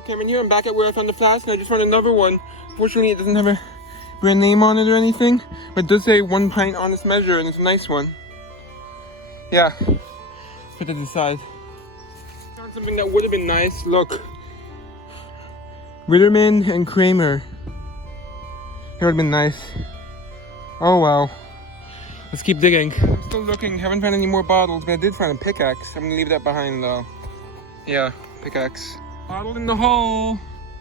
Cameron here. I'm back at where I found the flask, and I just found another one. Fortunately, it doesn't have a brand name on it or anything, but it does say 1 pint honest measure, and it's a nice one. Yeah, put it aside. Found something that would have been nice. Look, Ritterman and Kramer. That would have been nice. Oh well. Let's keep digging. I'm still looking. Haven't found any more bottles, but I did find a pickaxe. I'm gonna leave that behind though. Yeah, pickaxe. Bottle in the hole.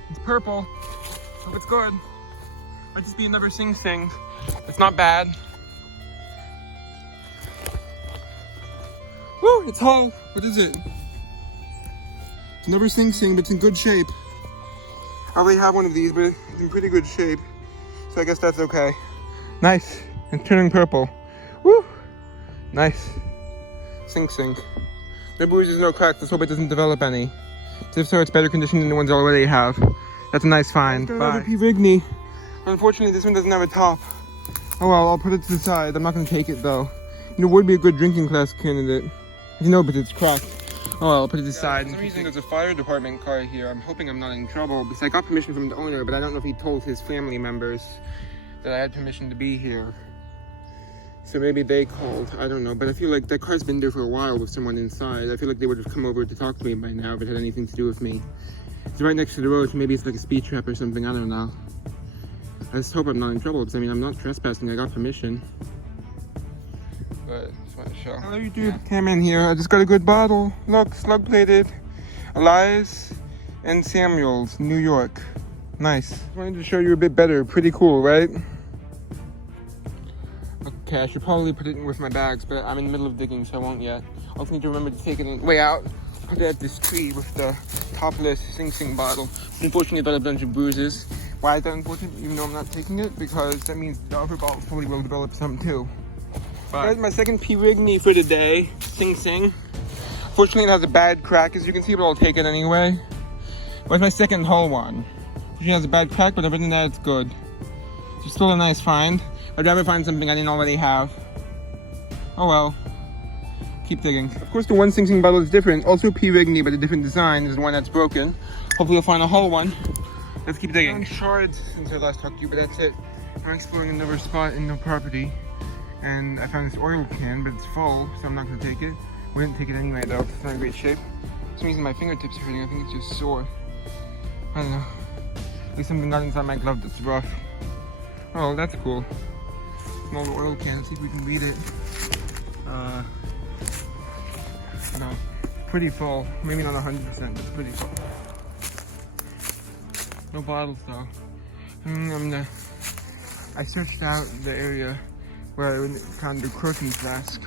It's purple. Hope it's good. Might just be another Sing Sing. It's not bad. Woo! It's whole. What is it? It's another Sing Sing, but it's in good shape. I already have one of these, but it's in pretty good shape. So I guess that's okay. Nice. It's turning purple. Woo! Nice. Sing Sing. No bruises, no cracks. Let's hope it doesn't develop any. If so, it's better condition than the ones I already have. That's a nice find. Bye. P. Rigney. Unfortunately, this one doesn't have a top. Oh well, I'll put it to the side. I'm not going to take it though. You know, it would be a good drinking class candidate. You know, but it's cracked. Oh well, I'll put it to the side. For some reason, there's a fire department car here. I'm hoping I'm not in trouble because I got permission from the owner, but I don't know if he told his family members that I had permission to be here. So maybe they called, I don't know, but I feel like that car's been there for a while with someone inside. I feel like they would have come over to talk to me by now if it had anything to do with me. It's right next to the road, so maybe it's like a speed trap or something, I don't know. I just hope I'm not in trouble, because I mean, I'm not trespassing, I got permission. But, just want to show. Hello YouTube, Cameron here. I just got a good bottle. Look, Slug plated. Elias and Samuels, New York. Nice. Just wanted to show you a bit better. Pretty cool, right? Okay, I should probably put it in with my bags, but I'm in the middle of digging, so I won't yet. I also need to remember to take it way out. Put it at this tree with the topless Sing Sing bottle. Unfortunately, I got a bunch of bruises. Why is that important, even though I'm not taking it? Because that means the other bottle fully will develop some too. That's my second P. Rigney for the day. Sing Sing. Fortunately, it has a bad crack, as you can see, but I'll take it anyway. But it's my second whole one. It has a bad crack, but other than that, it's good. It's still a nice find. I'd rather find something I didn't already have. Oh well. Keep digging. Of course, the one Sing Sing bottle is different. Also P. Rigney, but a different design. This is the one that's broken. Hopefully we'll find a whole one. Let's keep digging. I found shards since I last talked to you, but that's it. I'm exploring another spot in the property. And I found this oil can, but it's full, so I'm not going to take it. We didn't take it anyway, though. It's not in great shape. For some reason, my fingertips are hurting. I think it's just sore. I don't know. At least something got inside my glove that's rough. Oh, that's cool. An old oil can. Let's see if we can read it. No, pretty full. Maybe not 100%, but it's pretty full. No bottles though. I searched out the area where I found the croaking flask.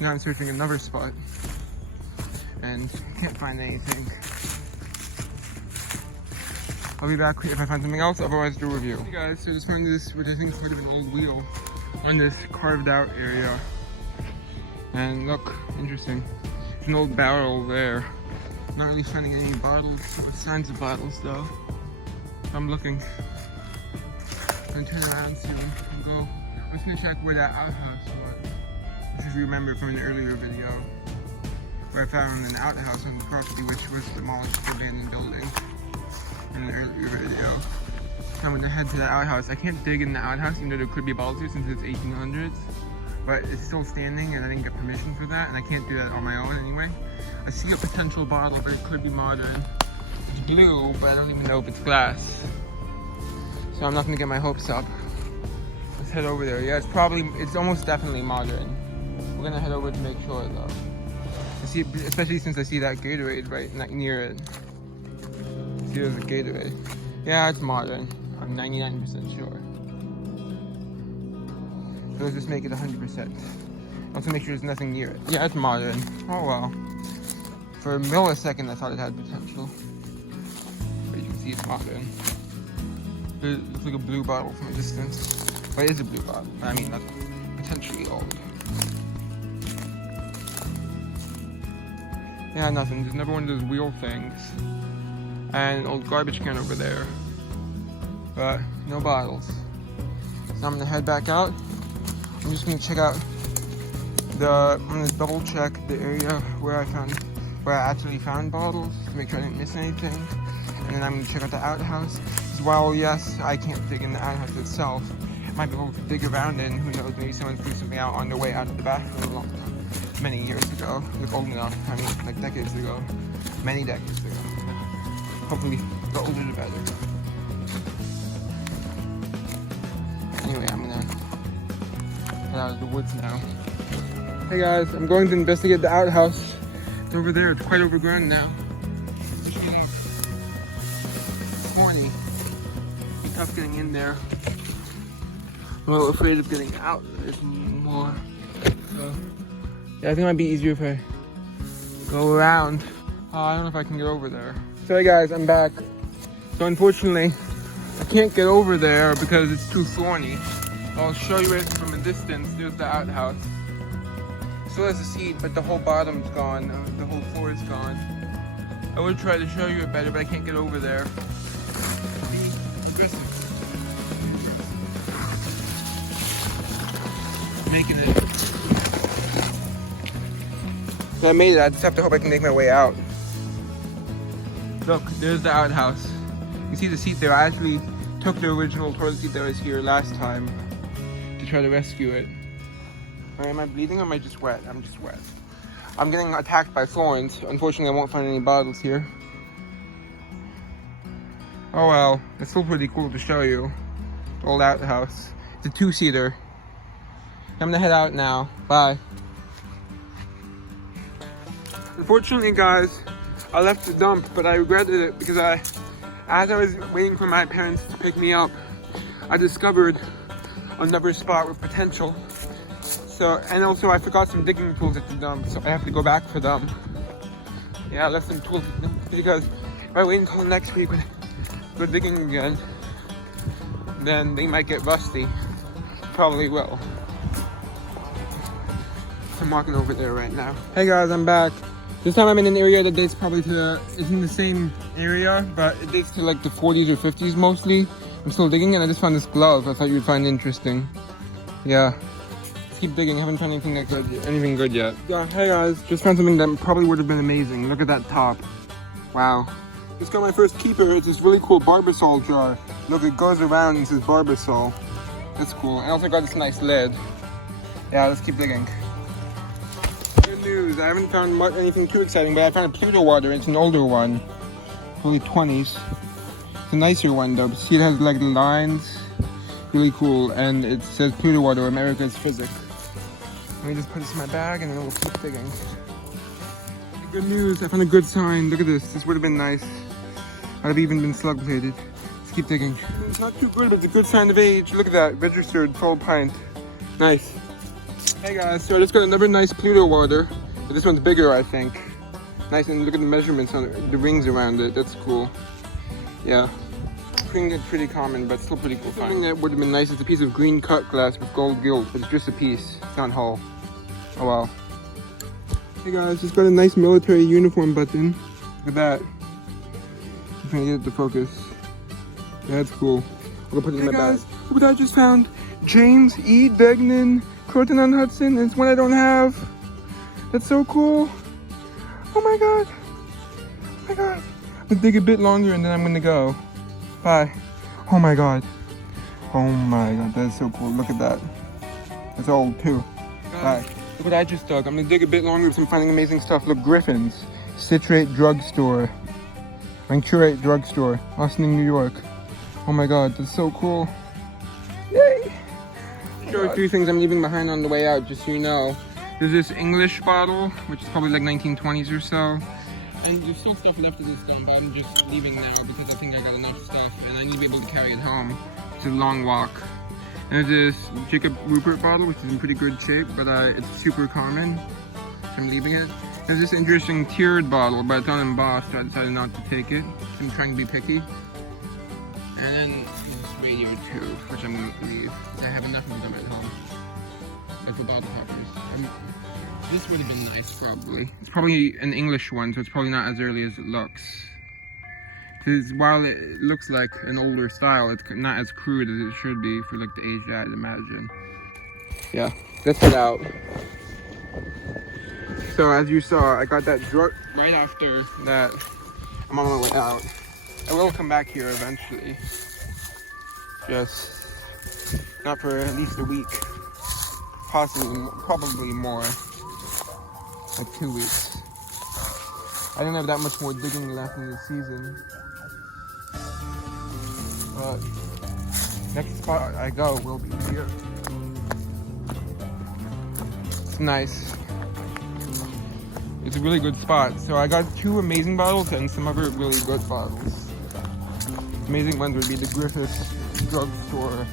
Now I'm searching another spot and can't find anything. I'll be back if I find something else, otherwise do a review. Hey guys, so I just found this, which I think is sort of an old wheel on this carved out area. And look, interesting. There's an old barrel there. Not really finding any bottles, or signs of bottles though. So I'm looking. I'm gonna turn around soon and go. I'm just gonna check where that outhouse was. If you remember from an earlier video, where I found an outhouse on the property which was demolished for abandoned building. In an earlier video. I'm gonna head to that outhouse. I can't dig in the outhouse, even though there could be bottles here since it's 1800s. But it's still standing and I didn't get permission for that, and I can't do that on my own anyway. I see a potential bottle, but it could be modern. It's blue, but I don't even know if it's glass. So I'm not gonna get my hopes up. Let's head over there. Yeah, it's almost definitely modern. We're gonna head over to make sure though. I see, especially since I see that Gatorade right near it. See, there's a Gatorade. Yeah, it's modern. I'm 99% sure. So let's just make it 100%. Also make sure there's nothing near it. Yeah, it's modern. Oh well. For a millisecond I thought it had potential. But you can see it's modern. It looks like a blue bottle from a distance. But it is a blue bottle. I mean, that's potentially old. Yeah, nothing. There's another one of those wheel things. And an old garbage can over there. But no bottles. So I'm gonna head back out. I'm just gonna check out I'm gonna double check the area where I found where I actually found bottles to make sure I didn't miss anything. And then I'm gonna check out the outhouse. As well, yes, I can't dig in the outhouse itself. I might be able to dig around it, and who knows, maybe someone threw something out on their way out of the bathroom many years ago. Like old enough, I mean, like decades ago. Many decades ago. Hopefully, the older the better. Anyway, I'm gonna head out of the woods now. Hey guys, I'm going to investigate the outhouse. It's over there, it's quite overgrown now. It's getting thorny. It'd be tough getting in there. I'm a little afraid of getting out there's more. So, yeah, I think it might be easier if I go around. I don't know if I can get over there. So hey guys, I'm back. So unfortunately, I can't get over there because it's too thorny. I'll show you it from a distance. There's the outhouse. Still has a seat, but the whole bottom's gone. The whole floor is gone. I would try to show you it better, but I can't get over there. See? Making it. So I made it. I just have to hope I can make my way out. Look, there's the outhouse. You see the seat there? I actually took the original toilet seat that was here last time to try to rescue it. Or am I bleeding or am I just wet? I'm just wet. I'm getting attacked by thorns. Unfortunately, I won't find any bottles here. Oh well, it's still pretty cool to show you. Old outhouse. It's a two-seater. I'm gonna head out now. Bye. Unfortunately, guys, I left the dump, but I regretted it because as I was waiting for my parents to pick me up, I discovered another spot with potential. So, and also I forgot some digging tools at the dump, so I have to go back for them. Yeah, I left some tools because if I wait until next week when I go digging again, then they might get rusty. Probably will. I'm walking over there right now. Hey guys, I'm back. This time I'm in an area that dates probably to it's in the same area, but it dates to like the 40s or 50s mostly. I'm still digging and I just found this glove I thought you'd find interesting. Yeah. Keep digging, haven't found anything good yet. Yeah, hey guys, just found something that probably would have been amazing. Look at that top. Wow. Just got my first keeper. It's this really cool Barbasol jar. Look, it goes around and says Barbasol. That's cool. And I also got this nice lid. Yeah, let's keep digging. Good news, I haven't found anything too exciting, but I found a Pluto water. It's an older one. Probably 20s. It's a nicer one though. See, it has like the lines. Really cool. And it says Pluto water, America's physics. Let me just put this in my bag and then we'll keep digging. Good news, I found a good sign. Look at this. This would have been nice. I'd have even been slug plated. Let's keep digging. It's not too good, but it's a good sign of age. Look at that. Registered 12 pint. Nice. Hey guys, so I just got another nice Pluto water. But this one's bigger, I think. Nice, and look at the measurements on it, the rings around it. That's cool. Yeah. It's pretty common, but still pretty cool. Something that would have been nice is a piece of green cut glass with gold gilt, but it's just a piece. It's not whole. Oh well. Hey guys, just got a nice military uniform button. Look at that. I'm trying to get it to focus. Yeah, that's cool. I'm gonna put it in my bag. Look what I just found. James E. Degnan, Croton on Hudson. It's one I don't have. That's so cool. Oh my god. Oh my god. I'm gonna dig a bit longer and then I'm gonna go. Bye. Oh my god. Oh my god, that's so cool. Look at that. It's old too. Bye. Look what I just dug. I'm gonna dig a bit longer because I'm finding amazing stuff. Look, Griffin's Citrate Drugstore. Mancurate Drugstore. Austin, New York. Oh my god, that's so cool. Yay! Show you a few things I'm leaving behind on the way out, just so you know. There's this English bottle, which is probably like 1920s or so. And there's still stuff left of this dump, but I'm just leaving now because I think I got enough stuff and I need to be able to carry it home. It's a long walk. And there's this Jacob Rupert bottle, which is in pretty good shape, but it's super common. So I'm leaving it. There's this interesting tiered bottle, but it's unembossed, so I decided not to take it. I'm trying to be picky. And then there's this radio too, which I'm going to leave. I have enough of them at home. Like for bottle hoppers. This would have been nice, probably. It's probably an English one, so it's probably not as early as it looks. Because while it looks like an older style, it's not as crude as it should be for like the age I'd imagine. Yeah, let's head out. So as you saw, I got that drug right after that. I'm on my way out. I will come back here eventually. Just not for at least a week. Possibly, probably more. Like 2 weeks. I don't have that much more digging left in this season. But next spot I go will be here. It's nice. It's a really good spot. So I got 2 amazing bottles and some other really good bottles. Amazing ones would be the Griffiths drugstore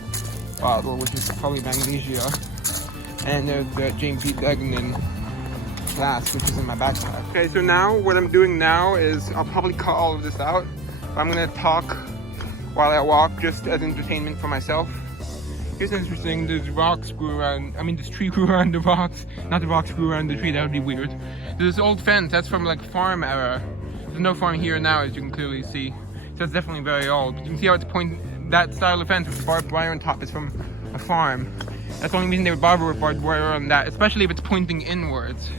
bottle, which is probably magnesia. And there's the James B. Degnan Flask, which is in my backpack. Okay, so now what I'm doing now is I'll probably cut all of this out. But I'm gonna talk while I walk, just as entertainment for myself. Here's interesting, there's rocks grew around, this tree grew around the rocks. Not the rocks grew around the tree, that would be weird. There's this old fence, that's from like farm era. There's no farm here now, as you can clearly see. So it's definitely very old. But you can see how it's pointing, that style of fence with the barbed wire on top is from a farm. That's the only reason they would bother with barbed wire on that, especially if it's pointing inwards.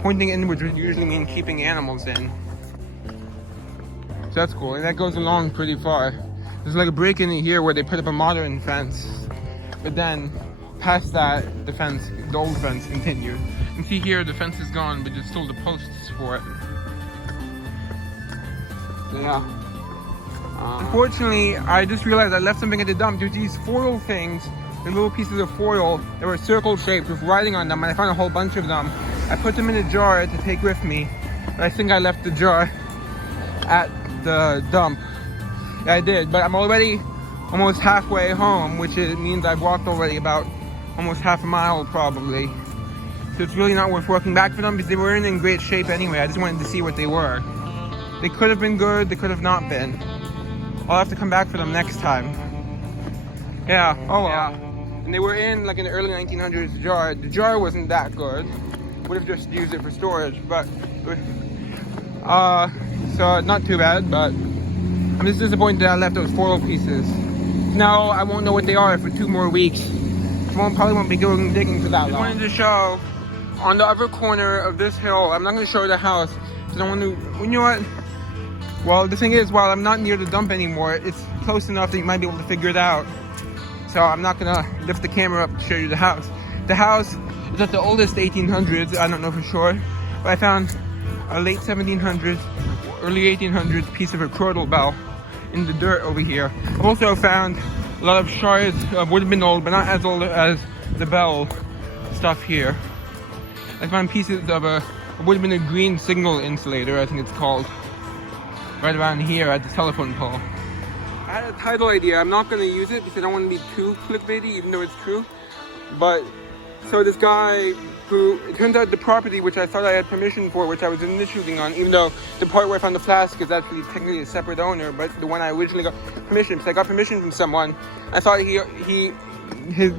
Pointing inwards would usually mean keeping animals in. So that's cool, and that goes along pretty far. There's like a break in here where they put up a modern fence. But then, past that, the old fence continued. You can see here the fence is gone, but there's still the posts for it. So yeah. Unfortunately, I just realized I left something at the dump. There's these foil things, the little pieces of foil that were circle shaped with writing on them, and I found a whole bunch of them. I put them in a jar to take with me, but I think I left the jar at the dump. Yeah, I did, but I'm already almost halfway home, which means I've walked already about almost half a mile probably. So it's really not worth walking back for them because they weren't in great shape anyway. I just wanted to see what they were. They could have been good, they could have not been. I'll have to come back for them next time. Yeah, oh well. Yeah. And they were in like an early 1900s jar. The jar wasn't that good. Would have just used it for storage, but so not too bad, but I'm just disappointed that I left those foil pieces. Now I won't know what they are for 2 more weeks. Probably won't be going digging for that long. I wanted to show on the other corner of this hill. I'm not going to show the house because I want to. You know what? Well, the thing is, while I'm not near the dump anymore, it's close enough that you might be able to figure it out. So I'm not going to lift the camera up to show you the house. The house is at the oldest 1800s. I don't know for sure, but I found a late 1700s, early 1800s piece of a crotal bell in the dirt over here. I've also found a lot of shards of would have been old, but not as old as the bell stuff here. I found pieces of a would have been a green signal insulator, I think it's called, right around here at the telephone pole. I had a title idea. I'm not going to use it because I don't want to be too clickbaity, even though it's true. But so this guy who, it turns out the property which I thought I had permission for, which I was initiating on, even though the part where I found the flask is actually technically a separate owner, but the one I originally got permission, because I got permission from someone. I thought the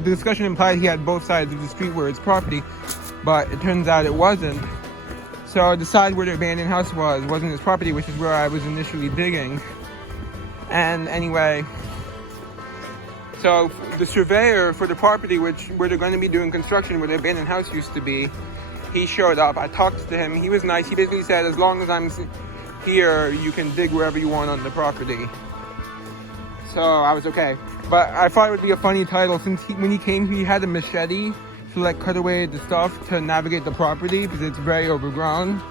discussion implied he had both sides of the street where it's property, but it turns out it wasn't. So the side where the abandoned house wasn't his property, which is where I was initially digging. And anyway, so the surveyor for the property where they're going to be doing construction, where the abandoned house used to be, he showed up. I talked to him. He was nice. He basically said, as long as I'm here, you can dig wherever you want on the property. So I was okay. But I thought it would be a funny title since when he came, he had a machete to like cut away the stuff to navigate the property because it's very overgrown.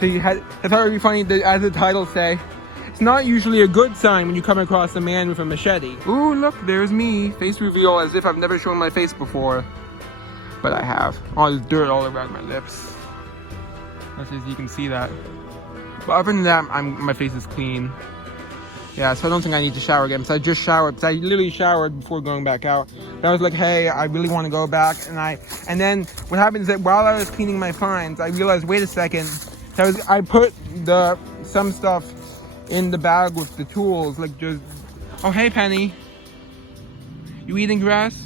So I thought it would be funny to, as the title say, it's not usually a good sign when you come across a man with a machete. Ooh, look, there's me. Face reveal as if I've never shown my face before. But I have. All this dirt all around my lips. As you can see that. But other than that, my face is clean. Yeah, so I don't think I need to shower again. So I just showered. Because I literally showered before going back out. But I was like, hey, I really want to go back. And then what happened is that while I was cleaning my finds, I realized, wait a second. So I put some stuff in the bag with the tools, like just, oh hey Penny, you eating grass?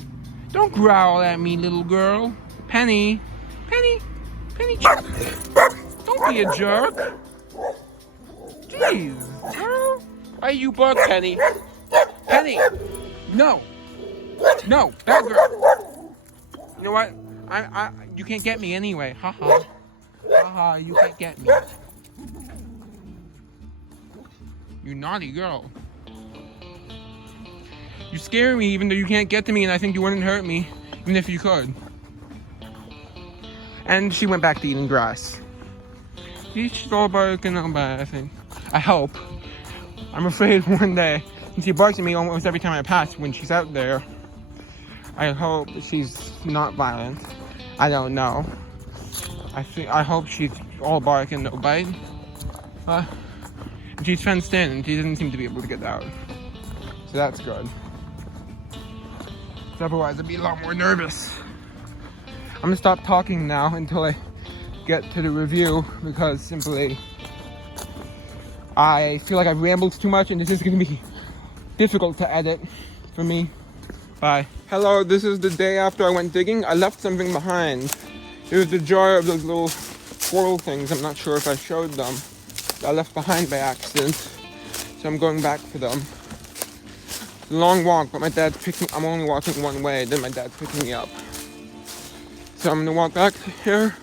Don't growl at me, little girl. Penny, don't be a jerk. Jeez, girl. Why you bark, Penny? Penny, no, bad girl. You know what? You can't get me anyway. Haha. Haha, you can't get me. You naughty girl. You scare me even though you can't get to me, and I think you wouldn't hurt me, even if you could. And she went back to eating grass. She's all barking all bad, I think. I hope. I'm afraid one day, since she barks at me almost every time I pass when she's out there, I hope she's not violent. I don't know. I hope she's all bark and no bite. She's fenced in and she doesn't seem to be able to get out. So that's good. Otherwise I'd be a lot more nervous. I'm gonna stop talking now until I get to the review, because simply I feel like I've rambled too much and this is gonna be difficult to edit for me. Bye. Hello, this is the day after I went digging. I left something behind. It was a jar of those little swirl things. I'm not sure if I showed them. I left behind by accident. So I'm going back for them. It's a long walk, but my dad's picking, I'm only walking one way, then my dad's picking me up. So I'm gonna walk back here.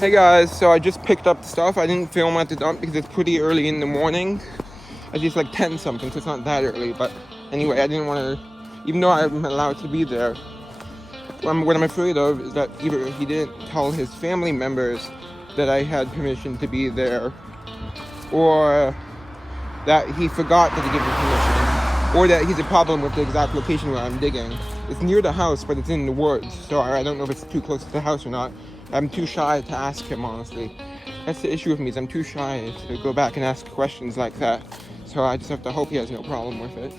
Hey guys, so I just picked up the stuff. I didn't film at the dump because it's pretty early in the morning. I just like 10 something, so it's not that early, but anyway, I didn't want to, even though I'm allowed to be there, what I'm afraid of is that either he didn't tell his family members that I had permission to be there, or that he forgot to give me permission, or that he's a problem with the exact location where I'm digging. It's near the house, but it's in the woods, so I don't know if it's too close to the house or not. I'm too shy to ask him, honestly. That's the issue with me, is I'm too shy to go back and ask questions like that. So I just have to hope he has no problem with it.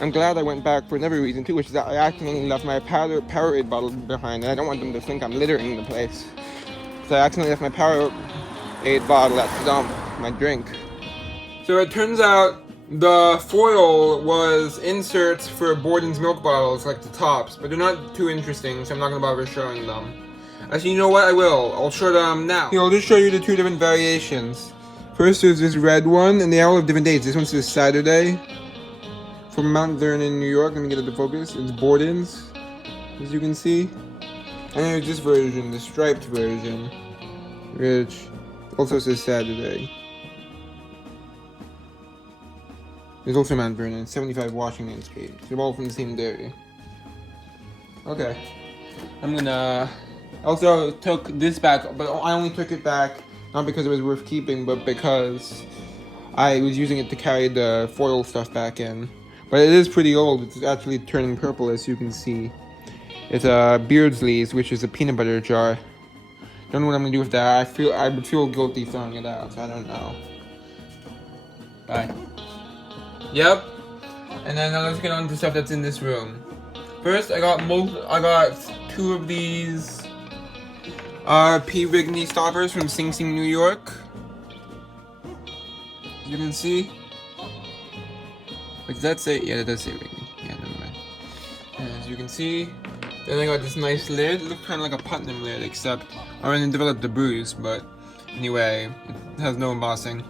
I'm glad I went back for another reason too, which is that I accidentally left my Powerade bottle behind, and I don't want them to think I'm littering the place. So I accidentally left my Powerade bottle at the dump, my drink. So it turns out the foil was inserts for Borden's milk bottles, like the tops, but they're not too interesting, so I'm not going to bother showing them. Actually, you know what? I will. I'll show them now. Here, I'll just show you the two different variations. First, there's this red one, and they all have different dates. This one's this Saturday. From Mount Vernon, New York. Let me get it to focus. It's Borden's, as you can see. And there's this version, the striped version, which also says Saturday. There's also Mount Vernon, 75 Washington Street. They're all from the same dairy. Okay. I'm gonna... Also took this back, but I only took it back not because it was worth keeping, but because I was using it to carry the foil stuff back in. But it is pretty old. It's actually turning purple, as you can see. It's a Beardsley's, which is a peanut butter jar. Don't know what I'm gonna do with that. I would feel guilty throwing it out, so I don't know. Bye. Yep. And then let's get on to stuff that's in this room. First, I got two of these P. Rigney stoppers from Sing Sing, New York. You can see. Wait, does that say? Yeah, that does say Rigney. Yeah, never mind. And as you can see, then I got this nice lid. It looks kind of like a Putnam lid, except I already developed the bruise, but anyway, it has no embossing.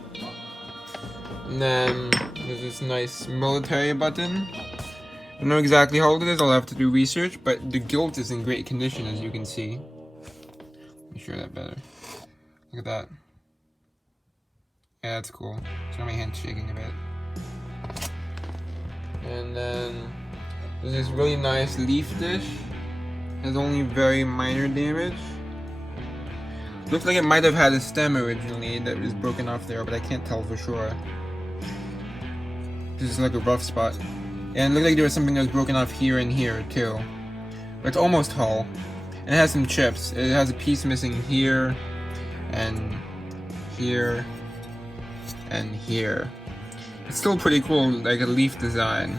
And then there's this nice military button. I don't know exactly how old it is, I'll have to do research, but the gilt is in great condition, as you can see. Let me show that better. Look at that. Yeah, that's cool. So my hand's shaking a bit. And then there's this really nice leaf dish. It has only very minor damage. Looks like it might have had a stem originally that was broken off there, but I can't tell for sure. This is like a rough spot. And it looked like there was something that was broken off here and here too. But it's almost whole. And it has some chips. It has a piece missing here, and here, and here. It's still pretty cool, like a leaf design.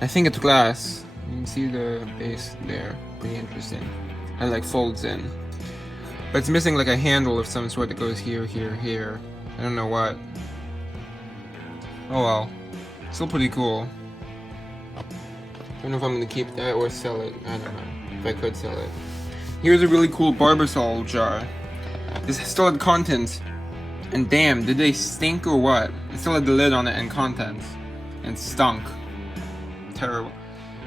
I think it's glass. You can see the base there. Pretty interesting. And like folds in. But it's missing like a handle of some sort that goes here, here, here. I don't know what. Oh well. Still pretty cool. Don't know if I'm gonna keep that or sell it. I don't know. If I could sell it. Here's a really cool Barbasol jar. This still had contents. And damn, did they stink or what? It still had the lid on it and contents. And stunk. Terrible.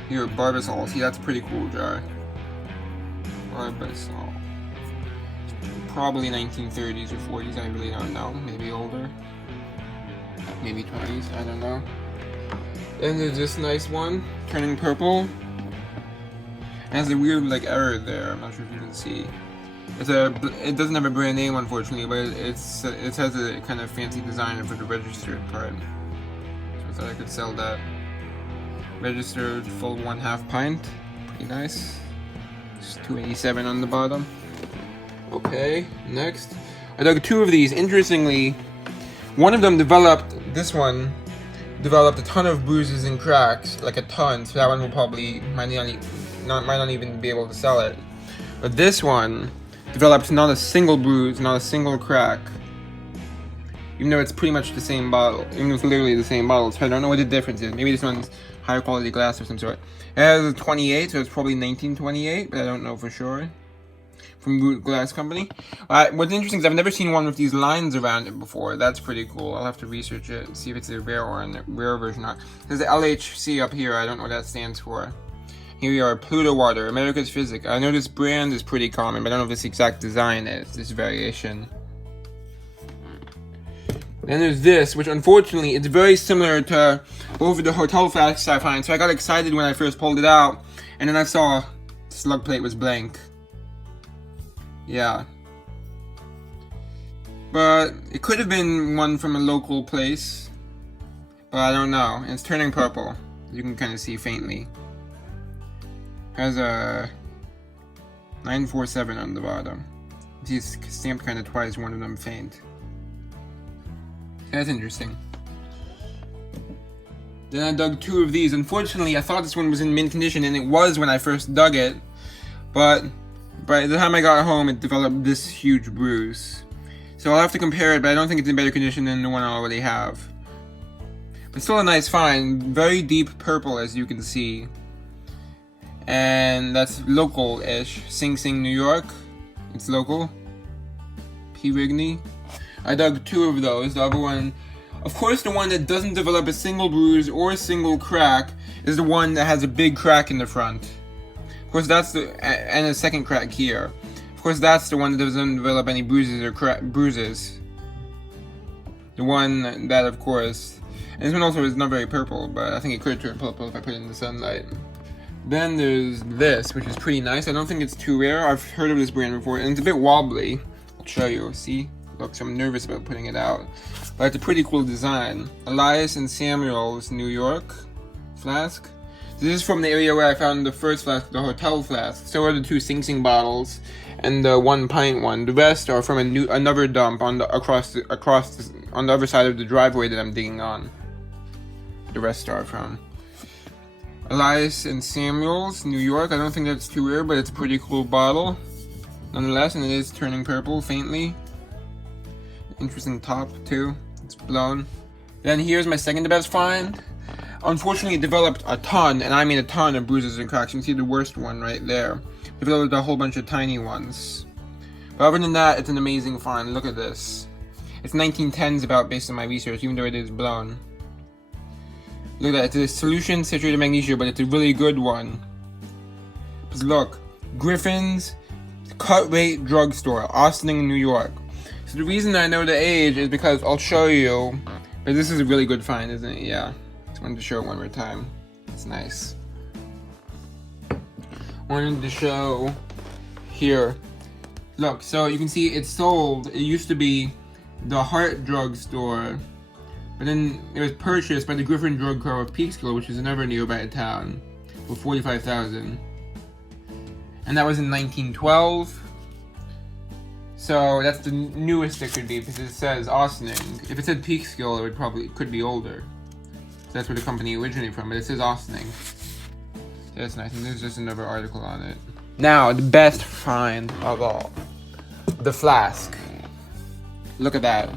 Here, Barbasol. See, that's a pretty cool jar. Barbasol. probably 1930s or 40s, I really don't know, maybe older, maybe 20s, I don't know. Then there's this nice one, turning purple. It has a weird like error there, I'm not sure if you can see. It doesn't have a brand name unfortunately, but it has a kind of fancy design for the registered part. So I thought I could sell that. Registered full 1/2 pint, pretty nice. It's $2.87 on the bottom. Okay, next. I dug 2 of these. Interestingly, one of them developed a ton of bruises and cracks, like a ton, so that one will probably might not even be able to sell it. But this one developed not a single bruise, not a single crack. Even though it's pretty much the same bottle. Even though it's literally the same bottle, so I don't know what the difference is. Maybe this one's higher quality glass of some sort. It has a 28, so it's probably 1928, but I don't know for sure. From Root Glass Company. What's interesting is I've never seen one with these lines around it before. That's pretty cool. I'll have to research it and see if it's a rare or a rare version or not. There's the LHC up here. I don't know what that stands for. Here we are, Pluto Water, America's Physic. I know this brand is pretty common, but I don't know if this exact design is, this variation. Then there's this, which unfortunately, it's very similar to both of the hotel flasks I find. So I got excited when I first pulled it out, and then I saw the slug plate was blank. Yeah. But it could have been one from a local place, but I don't know. And it's turning purple. You can kind of see faintly. Has a 947 on the bottom. It's stamped kind of twice, one of them faint. That's interesting. Then I dug 2 of these. Unfortunately, I thought this one was in mint condition, and it was when I first dug it. But by the time I got home, it developed this huge bruise. So I'll have to compare it, but I don't think it's in better condition than the one I already have. But still a nice find. Very deep purple, as you can see. And that's local-ish. Sing Sing, New York. It's local. P. Rigney. I dug 2 of those. The other one, of course, the one that doesn't develop a single bruise or a single crack is the one that has a big crack in the front. Of course, that's and a second crack here. Of course, that's the one that doesn't develop any bruises or bruises. The one that, of course, and this one also is not very purple, but I think it could turn purple if I put it in the sunlight. Then there's this, which is pretty nice. I don't think it's too rare. I've heard of this brand before, and it's a bit wobbly. I'll show you. See? Look, so I'm nervous about putting it out. But it's a pretty cool design. Elias and Samuel's, New York. Flask. This is from the area where I found the first flask, the hotel flask. So are the 2 Sing Sing bottles and the 1 pint one. The rest are from another dump on the on the other side of the driveway that I'm digging on. The rest are from Elias and Samuel's, New York. I don't think that's too rare, but it's a pretty cool bottle nonetheless, and it is turning purple faintly. Interesting top too. It's blown. Then here's my second to best find. Unfortunately, it developed a ton, and I mean a ton of bruises and cracks. You can see the worst one right there. It developed a whole bunch of tiny ones. But other than that, it's an amazing find. Look at this. It's 1910s about based on my research, even though it is blown. Look at that. It's a solution saturated magnesia, but it's a really good one. Because look, Griffin's Cut Rate Drugstore, Austin, New York. So the reason I know the age is because I'll show you. But this is a really good find, isn't it? Yeah. Just wanted to show it one more time. It's nice. Wanted to show here. Look, so you can see it's sold. It used to be the Heart Drugstore, but then it was purchased by the Griffin Drug Co. of Peekskill, which is another nearby town, for $45,000. And that was in 1912. So that's the newest it could be, because it says Austining. If it said Peekskill, it could be older. So that's where the company originated from, but it says Austining. That's nice, and there's just another article on it. Now, the best find of all. The Flask. Look at that.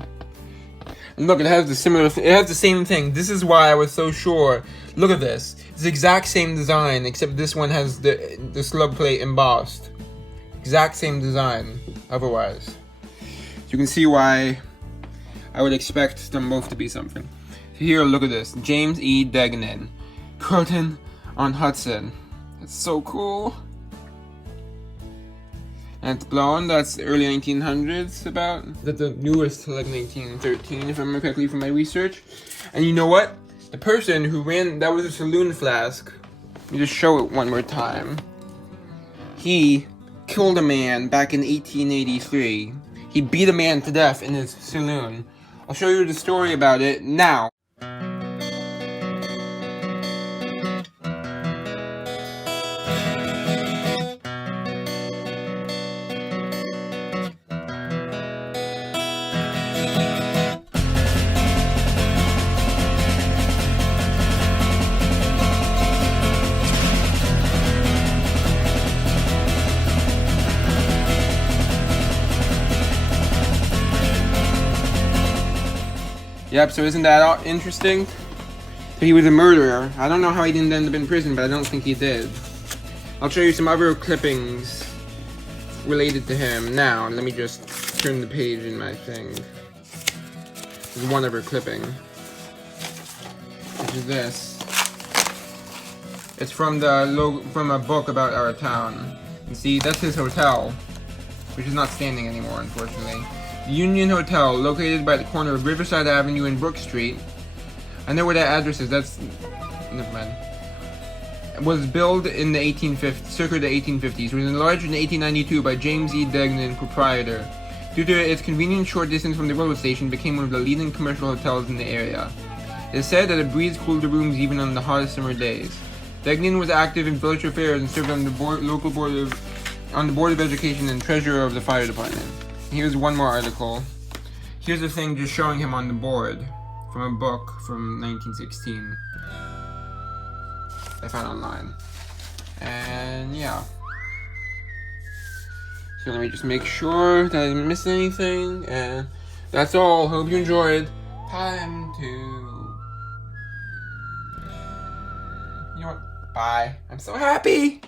And look, it has the same thing. This is why I was so sure. Look at this. It's the exact same design, except this one has the slug plate embossed. Exact same design, otherwise. So you can see why I would expect them both to be something. Here, look at this. James E. Degnan. Croton on Hudson. That's so cool. And it's blonde. That's early 1900s about. That's the newest, like 1913, if I remember correctly from my research. And you know what? The person who ran, that was a saloon flask. Let me just show it one more time. He killed a man back in 1883. He beat a man to death in his saloon. I'll show you the story about it now. Yep, so isn't that interesting? So he was a murderer. I don't know how he didn't end up in prison, but I don't think he did. I'll show you some other clippings related to him. Now, let me just turn the page in my thing. There's one other clipping. Which is this. It's from from a book about our town. You see, that's his hotel, which is not standing anymore, unfortunately. Union Hotel, located by the corner of Riverside Avenue and Brook Street. I know where that address is. That's never mind. It was built in the 1850s, circa the 1850s. It was enlarged in 1892 by James E. Degnan, proprietor. Due to its convenient short distance from the railroad station, it became one of the leading commercial hotels in the area. It is said that a breeze cooled the rooms even on the hottest summer days. Degnan was active in village affairs and served on the board of education and treasurer of the fire department. Here's one more article. Here's a thing just showing him on the board from a book from 1916 I found online. And yeah. So let me just make sure that I didn't miss anything. And that's all. Hope you enjoyed. Time to... You know what? Bye. I'm so happy!